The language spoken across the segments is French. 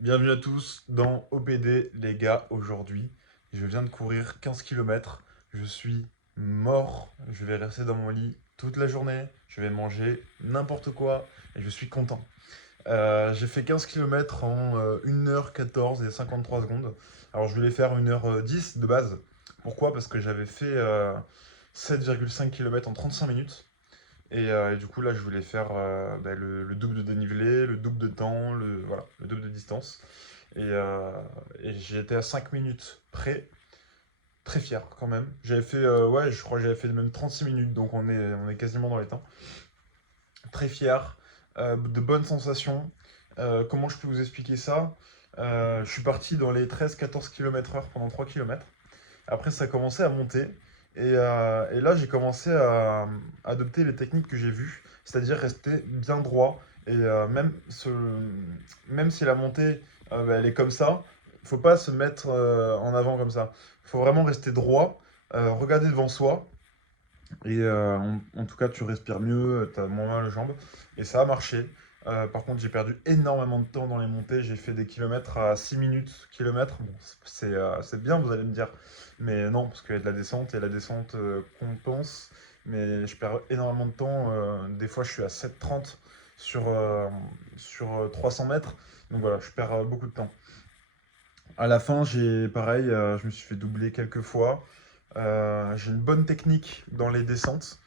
Bienvenue à tous dans OPD les gars. Aujourd'hui, je viens de courir 15 km. Je suis mort. Je vais rester dans mon lit toute la journée. Je vais manger n'importe quoi et je suis content. J'ai fait 15 km en 1h14 et 53 secondes. Alors je voulais faire 1h10 de base. Pourquoi? Parce que j'avais fait 7,5 km en 35 minutes. Et du coup, là, je voulais faire le double de dénivelé, le double de temps, voilà, le double de distance. Et, euh, et j'ai été à 5 minutes près, très fier quand même. J'avais fait, ouais, je crois que j'avais fait même 36 minutes, donc on est quasiment dans les temps. Très fier, de bonnes sensations. Comment je peux vous expliquer ça? Je suis parti dans les 13-14 km/h pendant 3 km. Après, ça a commencé à monter. Et là, j'ai commencé à adopter les techniques que j'ai vues, c'est-à-dire rester bien droit. Même si la montée, elle est comme ça, il faut pas se mettre en avant comme ça. Il faut vraiment rester droit, regarder devant soi. En tout cas, tu respires mieux, tu as moins mal aux jambes. Et ça a marché. Par contre, j'ai perdu énormément de temps dans les montées. J'ai fait des kilomètres à 6 minutes kilomètre. Bon, c'est bien, vous allez me dire. Mais non, parce qu'il y a de la descente et la descente compense. Mais je perds énormément de temps. Des fois, je suis à 7,30 sur 300 mètres. Donc voilà, je perds beaucoup de temps. À la fin, pareil, je me suis fait doubler quelques fois. J'ai une bonne technique dans les descentes,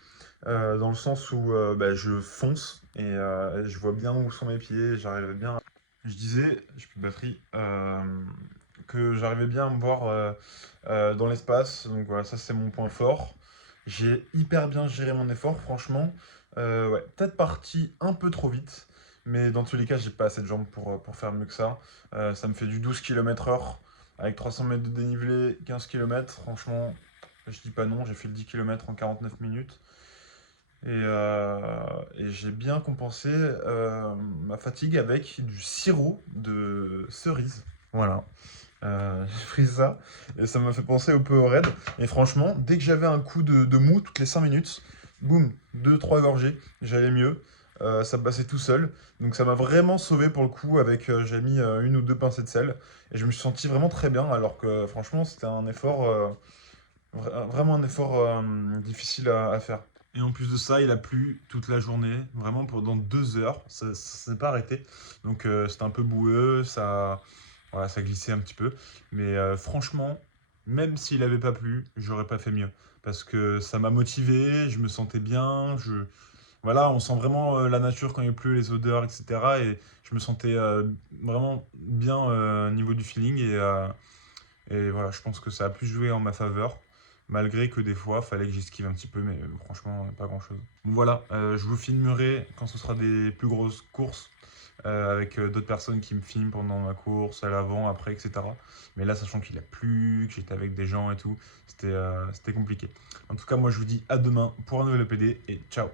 dans le sens où je fonce et je vois bien où sont mes pieds. J'arrive bien. Je disais, j'ai plus de batterie, que j'arrivais bien à me voir dans l'espace. Donc voilà, ça c'est mon point fort. J'ai hyper bien géré mon effort, franchement. Ouais, peut-être parti un peu trop vite, mais dans tous les cas, j'ai pas assez de jambes pour faire mieux que ça. Ça me fait du 12 km/h avec 300 mètres de dénivelé, 15 km. Franchement, je dis pas non, j'ai fait le 10 km en 49 minutes. Et j'ai bien compensé ma fatigue avec du sirop de cerise. Voilà. J'ai pris ça et ça m'a fait penser au Powerade. Et franchement, dès que j'avais un coup de mou toutes les 5 minutes, boum, deux trois gorgées, j'allais mieux. Ça passait tout seul. Donc ça m'a vraiment sauvé pour le coup avec j'ai mis une ou deux pincées de sel et je me suis senti vraiment très bien alors que franchement c'était un effort vraiment un effort difficile à faire. Et en plus de ça, il a plu toute la journée, vraiment pendant 2 heures, ça s'est pas arrêté. Donc c'était un peu boueux, voilà, ça glissait un petit peu. Mais franchement, même s'il n'avait pas plu, j'aurais pas fait mieux. Parce que ça m'a motivé, je me sentais bien, voilà, on sent vraiment la nature quand il pleut, les odeurs, etc. Et je me sentais vraiment bien au niveau du feeling. Et voilà, je pense que ça a plus joué en ma faveur, malgré que des fois, fallait que j'esquive un petit peu, mais franchement, pas grand-chose. Bon, voilà, je vous filmerai quand ce sera des plus grosses courses, avec d'autres personnes qui me filment pendant ma course, à l'avant, après, etc. Mais là, sachant qu'il a plu, que j'étais avec des gens et tout, c'était compliqué. En tout cas, moi, je vous dis à demain pour un nouvel EPD et ciao!